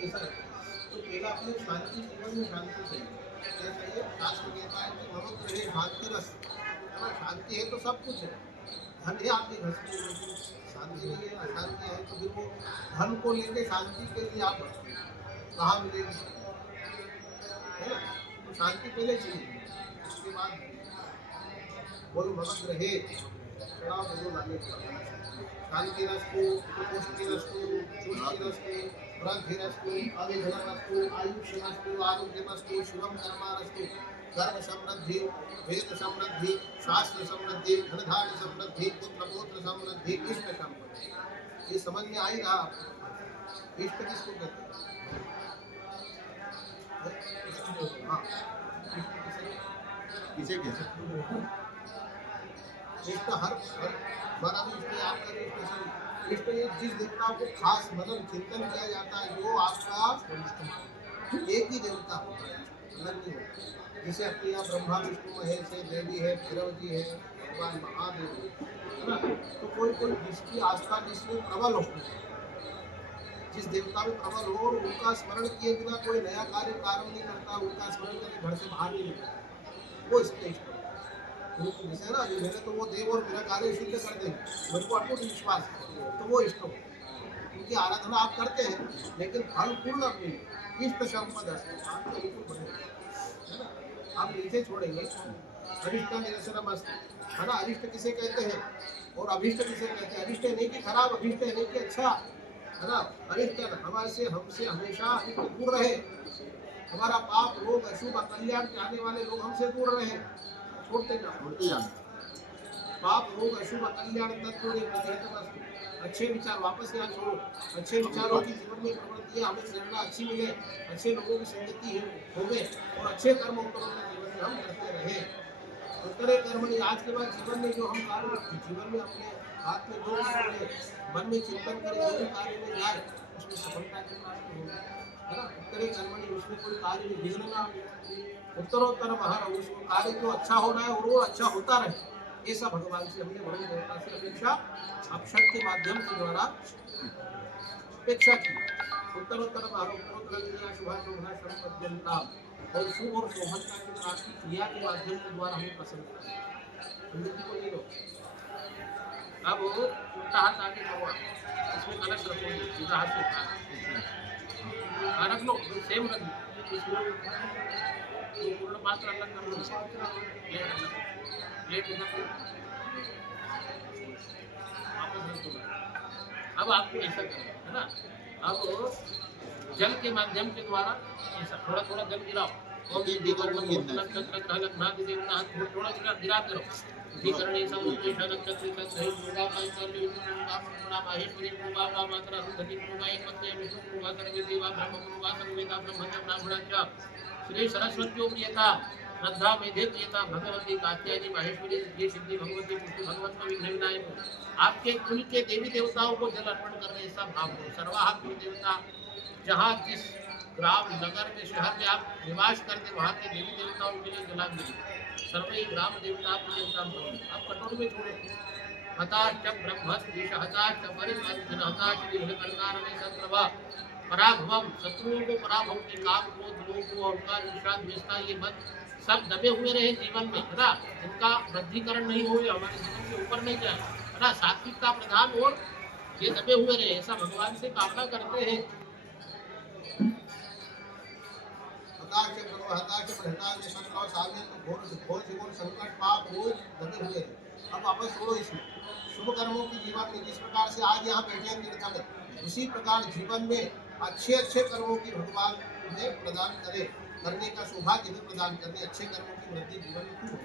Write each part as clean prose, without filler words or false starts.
ऐसा रहता है। तो पहला अपने शांति, जीवन में शांति चाहिए। क्या चाहिए? शास्त्र कहता है कि ममक रहे शांति रस, है ना? शांति है तो सब कुछ है। धन है आपके घर में, लेकिन शांति नहीं है, अशांति है, तो फिर वो धन को लेके शांति के लिए आप भटके, कहाँ मिलेगी? है ना? तो शांति पहले चाहिए, उसके बाद बोलो मगन रहे, चढ़ाओ बोलो लाले शांतिरस्तु, पुष्टिरस्तु, तुष्टिरस्तु, वृद्धिरस्तु, अविघ्नमस्तु, आयुष्यमस्तु, आरोग्यमस्तु, शुभं कर्मास्तु, कर्म समृद्धि, वेद समृद्धि, शास्त्र समृद्धि, धन धान्य समृद्धि, पुत्र पौत्र समृद्धि, इष्ट समृद्धि। ये समझ में आई रहा आपको? इष्ट किसको कहते हैं? हाँ, इष्ट किसे कहते हैं? इष्ट हर हमारा भी इष्ट याद करें, इष्ट से इष्ट ये जिस देवता को खास मतलब चिंतन किया जाता है, जो आपका एक ही देवता होता है, अलग नहीं होता। जैसे अपने यहाँ ब्रह्मा विष्णु महेश है, देवी है, भैरव जी है, भगवान महादेव है ना? तो कोई कोई जिसकी आस्था जिसमें प्रबल हो, जिस देवता में प्रबल हो और उनका स्मरण किए बिना कोई नया कार्य प्रारंभ नहीं करता, उनका स्मरण करके घर से बाहर नहीं निकलता, वो इसके इष्ट है। उनको जैसे ना मैंने तो वो देव और मेरा कार्य सिद्ध कर देंगे, मेरे को अटूट विश्वास है, तो वो इष्ट हो। उनकी आराधना आप करते हैं, लेकिन फल पूर्ण अपनी इष्ट संपद आपको बिल्कुल बने, है ना? आप नीचे छोड़ेंगे अरिष्ट निरसनम अस्त, है ना? अरिष्ट किसे कहते हैं और अभिष्ट किसे कहते हैं? अरिष्ट नहीं कि खराब, अभिष्ट नहीं कि अच्छा, है ना? अरिष्ट हमारे से हमसे हमेशा दूर रहे, हमारा पाप रोग अशुभ अकल्याण चाहने वाले लोग हमसे दूर रहे, छोड़ते जाओ। पाप रोग अशुभ अकल्याण तत्व अच्छे विचार वापस यहाँ छोड़ो, अच्छे विचारों की जीवन में प्रवृत्ति हमें प्रेरणा अच्छी मिले, अच्छे लोगों की संगति हो गए और अच्छे कर्म उत्तरों का जीवन में हम करते रहे। उत्तरे कर्म नहीं, आज के बाद जीवन में जो हम कार्य जीवन में अपने हाथ में जो मन में चिंतन करें, जो भी कार्य में जाए उसमें सफलता की प्राप्ति होगी, है ना? उत्तरे कर्म नहीं, उसमें कोई कार्य में विघ्न ना, उत्तरोत्तर महर, उसको कार्य जो अच्छा होना है और वो अच्छा होता रहे, ऐसा भगवान से हमने वरुण देवता से अपेक्षा अक्षर के माध्यम के द्वारा अपेक्षा की। उत्तरोत्तर महर, उत्तरोत्तर क्रिया शुभ शोभा संपद्यंता, और शुभ और शोभनता की आपकी क्रिया के माध्यम के द्वारा हमें पसंद करें। पंडित को ले लो, अब उल्टा हाथ आगे करो, इसमें कलश रखो, सीधा हाथ से उठा रख लो, सेम रख लो, पूर्ण पात्र अलग कर लो, प्लेट इधर वापस रख दो। अब आपको ऐसा करना है ना, अब जल के माध्यम के द्वारा ऐसा थोड़ा थोड़ा जल गिराओ, और थोड़ा थोड़ा गिराते रहो। विकरणे समुद्रेश नक्षत्र सहित पूर्वा पंचमी पूर्वा माहेश्वरी पूर्वा वा मात्रा रुधति पूर्वा एक पत्ते विष्णु पूर्वा सर्वे देवा ब्रह्म पूर्वा सर्वेदा ब्रह्मण्य ब्राह्मणस्य श्री सरस्वती प्रियता श्रद्धा मेधे प्रियता भगवती कात्यायनी माहेश्वरी सिद्धि सिद्धि भगवती पुष्टि भगवत विघ्न विनायक, आपके कुल के देवी देवताओं को जल अर्पण करने ऐसा भाव हो। सर्वाहा कुल देवता, जहाँ जिस ग्राम नगर में शहर में आप निवास करते वहाँ के देवी देवताओं के लिए जलांजलि, सर्वे ग्राम देवता देवता आप कटोर में छोड़ो। हताश्च ब्रह्मस्त्रीश हताश्च परिवर्धन हताश्च विघ्नकर्तार में सत्रवा पराभवम, शत्रुओं को पराभव के काम क्रोध लोभ को अहंकार ईर्ष्या द्वेषता ये मत सब दबे हुए रहे जीवन में, है ना? इनका वृद्धिकरण नहीं हो, हमारे जीवन के ऊपर नहीं जाए, है ना? सात्विकता प्रधान और ये दबे हुए रहे, ऐसा भगवान से कामना करते हैं। हताश ब्रह्म हताश प्रहताश में संकट साधे तो घोर घोर से घोर संकट पाप रोग दबे हुए थे। अब वापस छोड़ो इसमें शुभ कर्मों की जीवन में, जिस प्रकार से आज यहाँ बैठे हैं तीर्थ में, उसी प्रकार जीवन में अच्छे अच्छे कर्मों की भगवान उन्हें प्रदान करे, करने का सौभाग्य में प्रदान करने, अच्छे कर्मों की वृद्धि जीवन में खूब हो।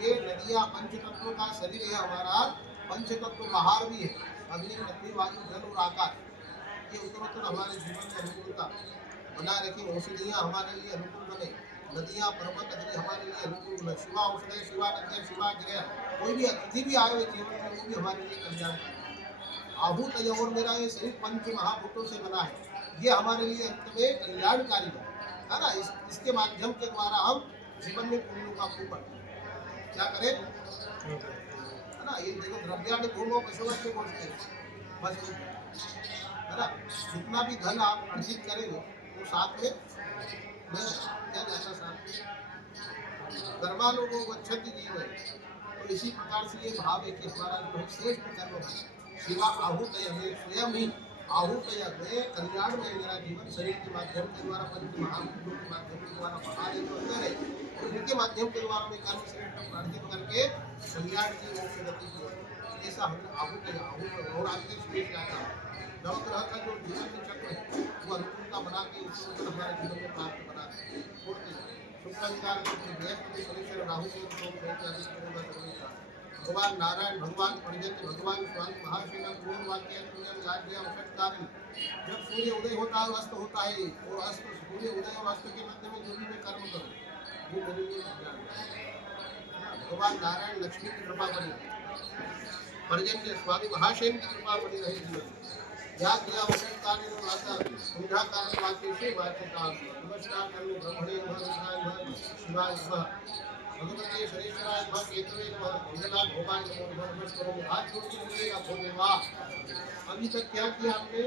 ये नदियाँ पंचतत्व का शरीर है हमारा, पंचतत्व बाहर भी है, अग्नि पृथ्वी वायु जल और आकाश, ये उत्तरोत्तर हमारे जीवन में अनुकूलता बना रखी, औषधियाँ हमारे लिए अनुकूल बने, नदियाँ पर्वत अग्नि हमारे लिए अनुकूल बने, शिवा औषधि शिवा नदियाँ शिवा गिरह, कोई भी अतिथि भी आए हुए जीवन में वो भी हमारे लिए कल्याण। आहूत और मेरा ये शरीर पंच महाभूतों से बना है, ये हमारे लिए अंत में कल्याणकारी है ना? इसके माध्यम के द्वारा हम जीवन में पुण्यों का पूर्ण क्या करें, है ना, ये देखो द्रव्याणि भूमौ पशुवत् मोक्षते बस, है ना, जितना भी धन आप अर्जित करेंगे वो साथ में क्या जाता साथ में कर्मानु को गच्छति जीव है। तो इसी प्रकार से ये भाव है कि हमारा जो है श्रेष्ठ कर्म है शिवा आहूत है स्वयं ही आहूत में कल्याण में मेरा जीवन शरीर के माध्यम के द्वारा पंच महाभूतों के माध्यम के द्वारा महादेव जो अंदर है तो इनके माध्यम के द्वारा मैं कर्म श्रेष्ठ प्रार्थित करके कल्याण की मोक्ष गति की ऐसा हमने आहूत है आहूत और आगे स्टेज जाता नवग्रह का जो जीवन चक्र है वो अनुकूलता बना के उसको हमारे जीवन में प्राप्त बना छोड़ते शुक्राचार्य शनिश्चर राहु के भगवान नारायण भगवान पंडित भगवान स्वामी महाशिव पूर्ण वाक्य जब सूर्य उदय होता है अस्त होता है और अस्त सूर्य उदय और अस्त के मध्य में जो भी मैं कर्म करूँ वो मेरे लिए कल्याण है। भगवान नारायण लक्ष्मी की कृपा बनी पर्जन्य स्वामी महाशयन की कृपा बनी रही जीवन याद दिया वचन कार्य में आता सुविधा कार्य वाक्य से वाक्य का नमस्कार करने ब्रह्मणे नमः शिवाय नमः भगवते शरीराय नमः केतवे नमः मंगलाय भोगाय नमो नमः नमस्कार हाथ जोड़ के बोलिएगा भोलेवा। अभी तक क्या किया आपने?